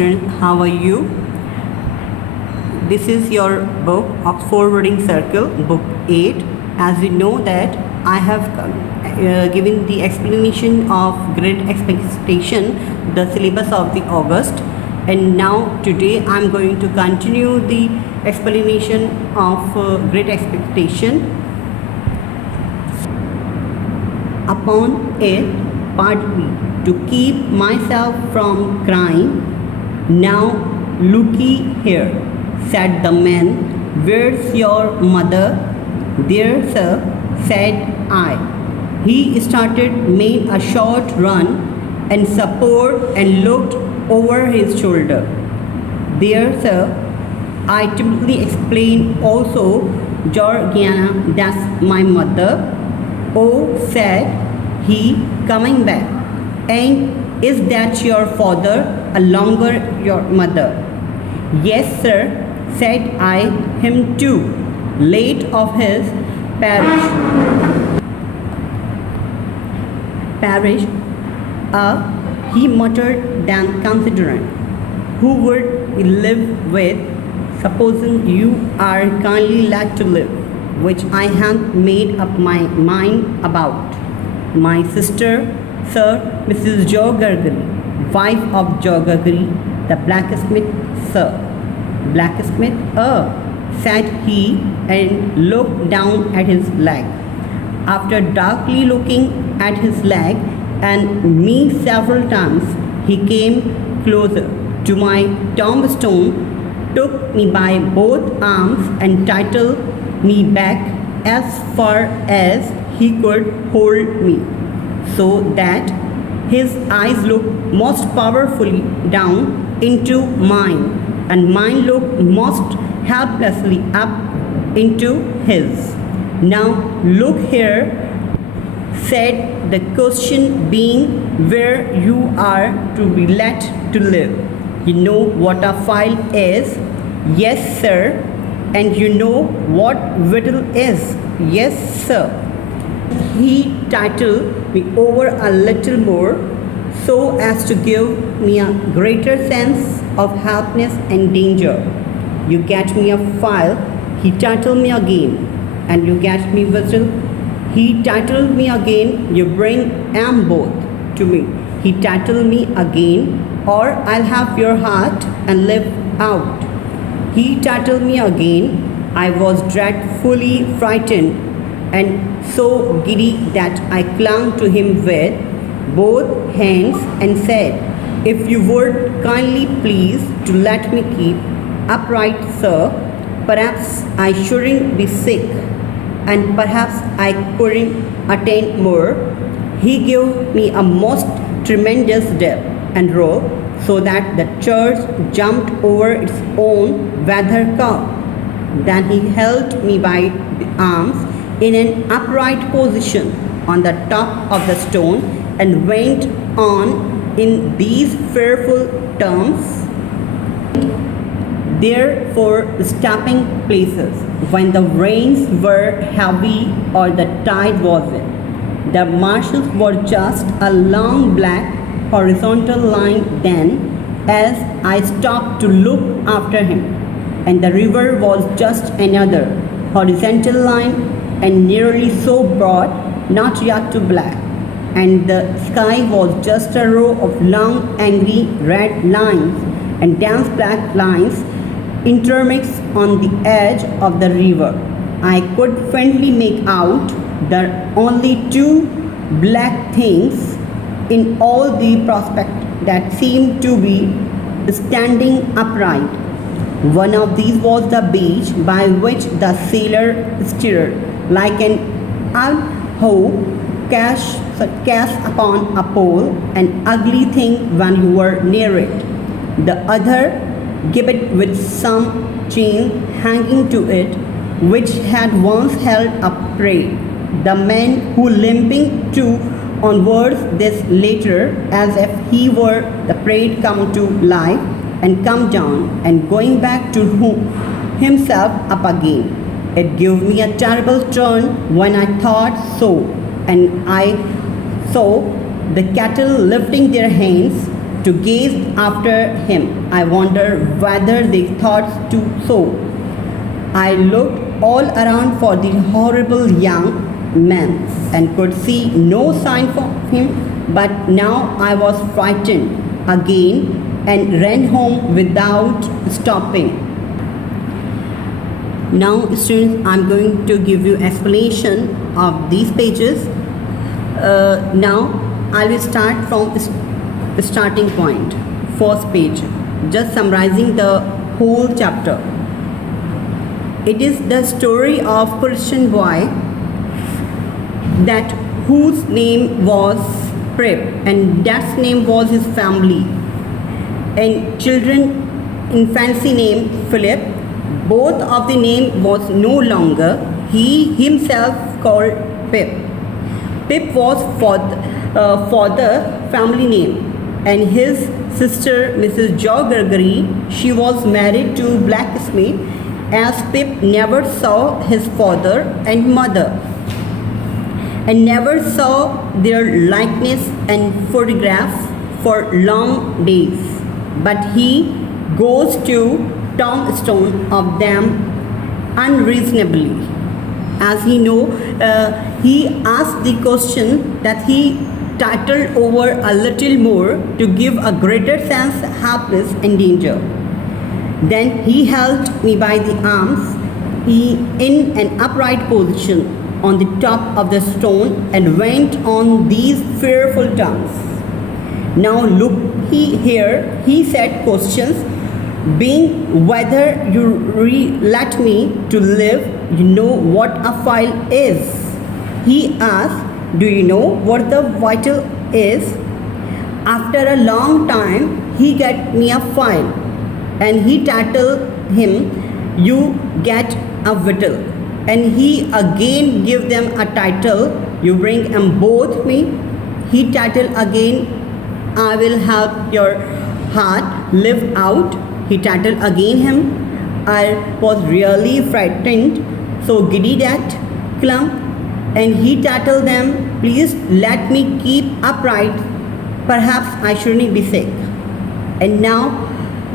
students, how are you? This is your book, Oxford Reading Circle, book 8. As you know that I have given the explanation of Great Expectation, the syllabus of the August, and now today I am going to continue the explanation of Great Expectation. Upon it, part B, to keep myself from crying. Now looky here, said the man, where's your mother? There, sir, said I. He started, made a short run, and support and looked over his shoulder. There, sir, I timidly explained also, Georgiana, that's my mother. Oh, said he, coming back. And is that your father, longer your mother? Yes, sir, said I, him too, late of his parish. He muttered, then considering, who would live with, supposing you are kindly let to live, which I have made up my mind about. My sister, Sir, Mrs. Joe Gregory, wife of Joe Gregory, the blacksmith, sir. Blacksmith, said he, and looked down at his leg. After darkly looking at his leg and me several times, he came closer to my tombstone, took me by both arms and titled me back as far as he could hold me, so that his eyes looked most powerfully down into mine, and mine looked most helplessly up into his. Now look here, said the question being where you are to be let to live. You know what a file is? Yes, sir. And you know what whittle is? Yes, sir. He titled me over a little more, so as to give me a greater sense of helplessness and danger. You get me a file, he titled me again, and you get me whistle. He titled me again, you bring am both to me. He titled me again, or I'll have your heart and live out. He titled me again. I was dreadfully frightened and so giddy that I clung to him with both hands and said, if you would kindly please to let me keep upright, sir, perhaps I shouldn't be sick, and perhaps I couldn't attain more. He gave me a most tremendous dip and roll, so that the church jumped over its own weathercock. Then he held me by the arms in an upright position on the top of the stone and went on in these fearful terms. Therefore, stopping places when the rains were heavy or the tide was in. The marshes were just a long black horizontal line then, as I stopped to look after him, and the river was just another horizontal line, and nearly so broad, not yet too black, and the sky was just a row of long angry red lines and dense black lines intermixed on the edge of the river. I could faintly make out the only two black things in all the prospect that seemed to be standing upright. One of these was the beach by which the sailor steered, like an hoe cast upon a pole, an ugly thing when you were near it. The other gibbet with some chain hanging to it, which had once held a prey. The man who limping to onwards this later, as if he were the prey come to life and come down and going back to himself up again. It gave me a terrible turn when I thought so, and I saw the cattle lifting their hands to gaze after him. I wonder whether they thought to so. I looked all around for the horrible young man and could see no sign of him, but now I was frightened again and ran home without stopping. Now students, I'm going to give you explanation of these pages. Now I will start from the starting point, first page, just summarizing the whole chapter. It is the story of Christian boy that whose name was Prep, and dad's name was his family, and children infancy name Philip. Both of the name was no longer. He himself called Pip. Pip was for the family name, and his sister Mrs. Joe Gregory, she was married to blacksmith, as Pip never saw his father and mother and never saw their likeness and photographs for long days. But he goes to tombstone of them unreasonably. As he know, he asked the question that he titled over a little more to give a greater sense helpless and danger. Then he held me by the arms in an upright position on the top of the stone and went on these fearful terms. Now look here, he said questions, being whether you let me to live, you know what a file is. He asked, do you know what the vital is? After a long time, he get me a file, and he titled him, you get a victual. And he again give them a title, you bring them both me. He titled again, I will help your heart live out. He titled again him, I was really frightened, so giddy that clump. And he titled them, please let me keep upright, perhaps I shouldn't be sick. And now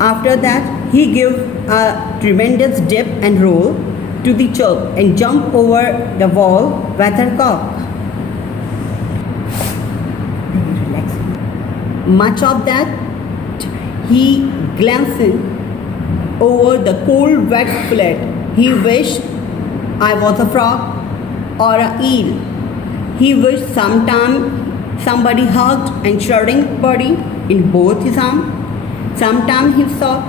after that he give a tremendous dip and roll to the church and jump over the wall weathercock. Much of that he glancing over the cold wet flat. He wished I was a frog or a eel. He wished sometime somebody hugged and shouldering body in both his arms. Sometimes he saw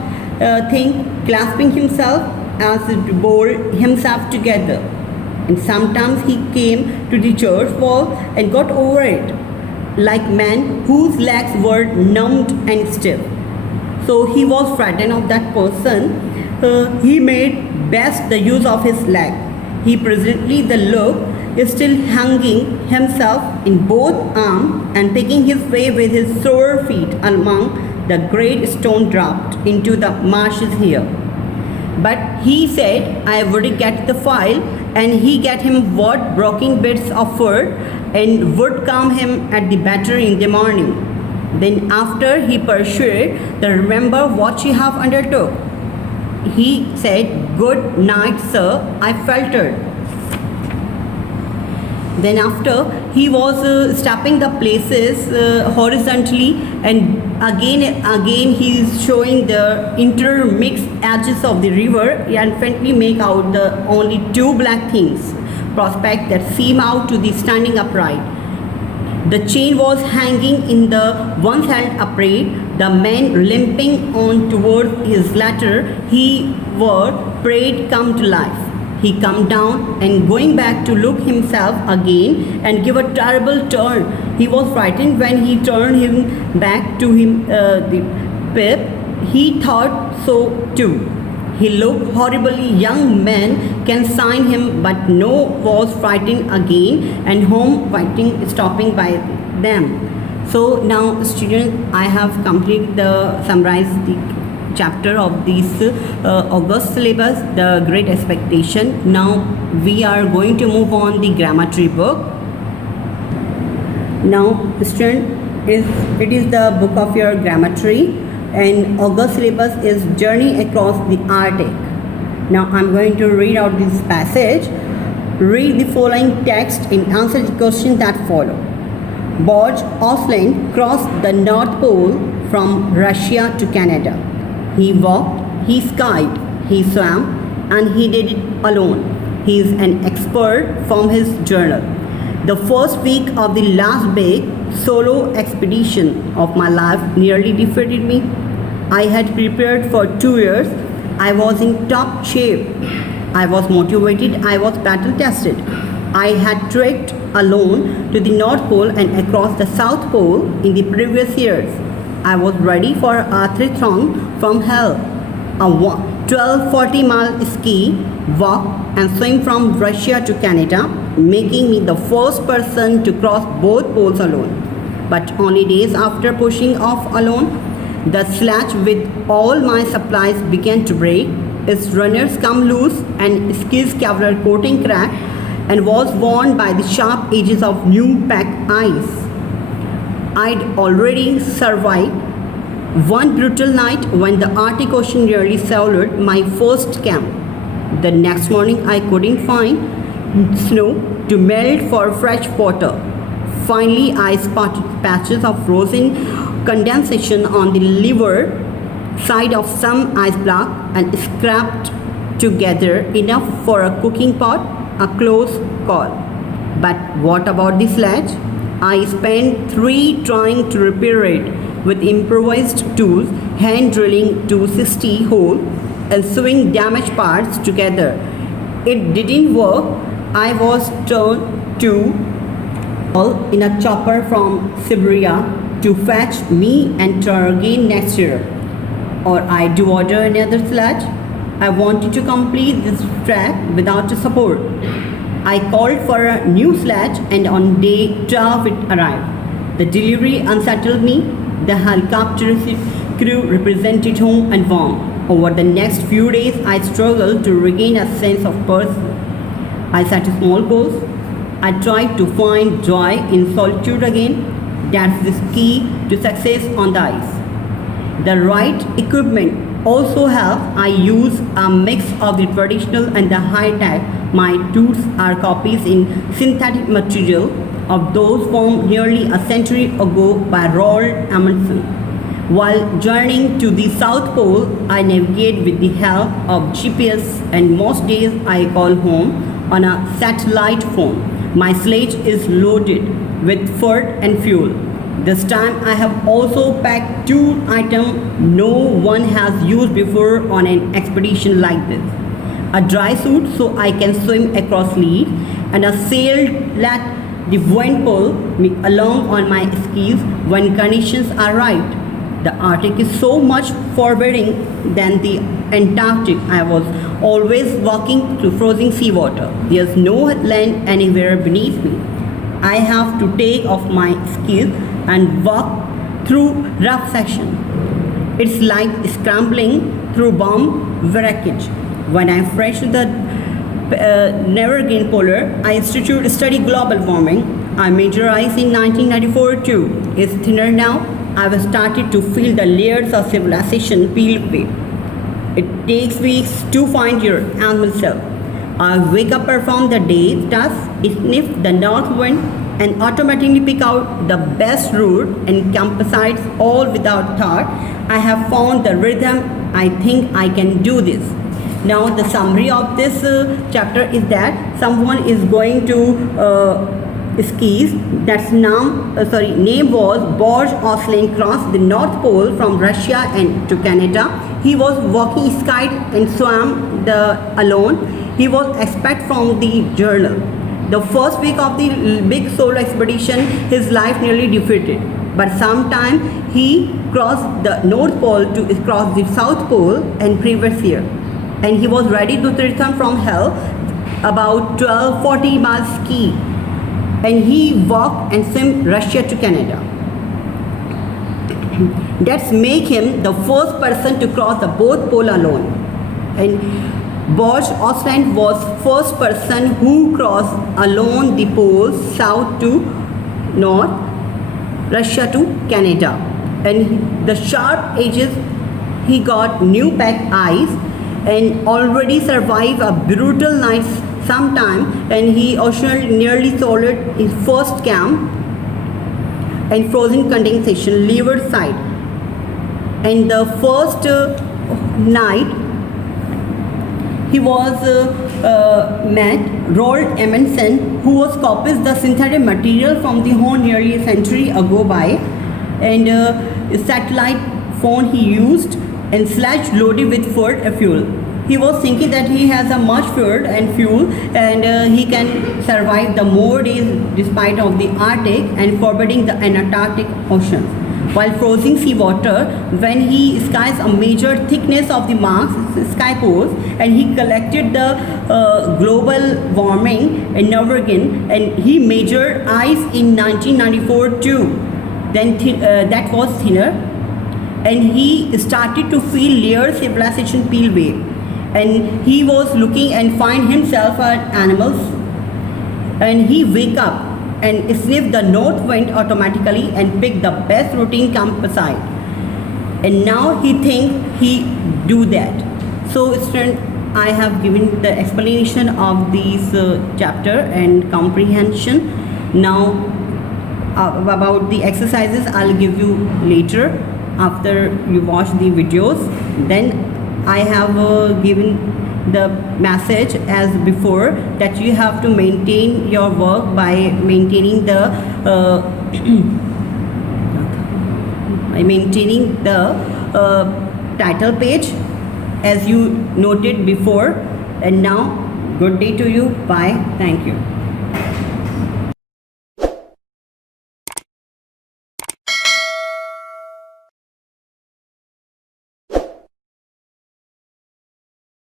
thing clasping himself as it bore himself together. And sometimes he came to the church wall and got over it, like men whose legs were numbed and stiff. So he was frightened of that person. He made best the use of his leg. He presently the look is still hanging himself in both arms and picking his way with his sore feet among the great stone dropped into the marshes here. But he said I would get the file, and he get him what broken bits of fur and would come him at the better in the morning. Then after he pursued the remember what she have undertook. He said, good night, sir, I faltered. Then after he was stepping the places horizontally, and again he is showing the intermixed edges of the river, and faintly make out the only two black things prospect that seem out to the standing upright. The chain was hanging in the one hand upright, the man limping on toward his ladder. He were prayed come to life. He come down and going back to look himself again and give a terrible turn. He was frightened when he turned him back to him the Pip. He thought so too. He looked horribly. Young men can sign him, but no was frightened again and home fighting stopping by them. So now students, I have completed the summarized the chapter of this August syllabus, the Great Expectation. Now we are going to move on the grammar tree book. Now student, it is the book of your grammar tree, and August syllabus is Journey Across the Arctic. Now I'm going to read out this passage. Read the following text and answer the questions that follow. Borge Osland crossed the North Pole from Russia to Canada. He walked, he skied, he swam, and he did it alone. He is an expert from his journal. The first week of the last big solo expedition of my life nearly defeated me. I had prepared for 2 years. I was in top shape. I was motivated. I was battle tested. I had trekked alone to the North Pole and across the South Pole in the previous years. I was ready for a triathlon from hell, a 12-40-mile ski, walk and swim from Russia to Canada, making me the first person to cross both poles alone. But only days after pushing off alone, the sledge with all my supplies began to break. Its runners come loose and skis Kevlar coating cracked and was worn by the sharp edges of new pack ice. I'd already survived one brutal night when the Arctic Ocean nearly swallowed my first camp. The next morning I couldn't find snow to melt for fresh water. Finally I spotted patches of frozen condensation on the leeward side of some ice block and scraped together enough for a cooking pot, a close call. But what about the sledge? I spent 3 trying to repair it with improvised tools, hand drilling 260 holes and sewing damaged parts together. It didn't work. I was turned to in a chopper from Siberia to fetch me and tour again next year. Or I do order another sledge. I wanted to complete this trek without support. I called for a new sledge and on day 12 it arrived. The delivery unsettled me. The helicopter crew represented home and warmth. Over the next few days, I struggled to regain a sense of purpose. I set small goals. I tried to find joy in solitude again. That's the key to success on the ice. The right equipment also helps. I use a mix of the traditional and the high-tech. My tools are copies in synthetic material of those formed nearly a century ago by Roald Amundsen. While journeying to the South Pole, I navigate with the help of GPS and most days I call home on a satellite phone. My sledge is loaded with food and fuel. This time I have also packed 2 items no one has used before on an expedition like this. A dry suit so I can swim across leads and a sail that the wind pull me along on my skis when conditions are right. The Arctic is so much forbidding than the Antarctic. I was always walking through frozen seawater. There's no land anywhere beneath me. I have to take off my skis and walk through rough section. It's like scrambling through bomb wreckage. When I fresh the Norwegian Polar Institute study global warming, I measure ice in 1994 too. It's thinner now. I've started to feel the layers of civilization peel away. It takes weeks to find your animal self. I wake up, perform the day's task, sniff the north wind, and automatically pick out the best route and campsites all without thought. I have found the rhythm. I think I can do this. Now the summary of this chapter is that someone is going to skis. That's name was Borge Osland crossed the North Pole from Russia and to Canada. He was walking, skied and swam alone. He was expert from the journal. The first week of the big solo expedition, his life nearly defeated. But sometime he crossed the North Pole to cross the South Pole and previous year. And he was ready to return from hell about 12-40 miles ski. And he walked and swam Russia to Canada. That's make him the first person to cross the both pole alone. And Borge Osland was first person who crossed along the poles south to north. Russia to Canada. And the sharp edges, he got new pack eyes and already survived a brutal night sometime, and he also nearly swallowed his first camp and frozen condensation liver side. And the first night he was met Roald Amundsen, who was copies the synthetic material from the horn nearly a century ago by, and a satellite phone he used and sledge loaded with food and fuel. He was thinking that he has a much food and fuel, and he can survive the more days despite of the Arctic and forbidding the Antarctic oceans. While frozen seawater, when he skies a major thickness of the Mars sky cores, and he collected the global warming in Norwegian, and he measured ice in 1994 too. Then that was thinner, and he started to feel layer civilization peel away, and he was looking and find himself at animals, and he wake up and sniff the north wind automatically and pick the best routine campsite, and now he think he do that. So student, I have given the explanation of these chapter and comprehension. Now about the exercises I'll give you later after you watch the videos. Then I have given the message as before that you have to maintain your work by maintaining the title page as you noted before. And now good day to you. Bye. Thank you.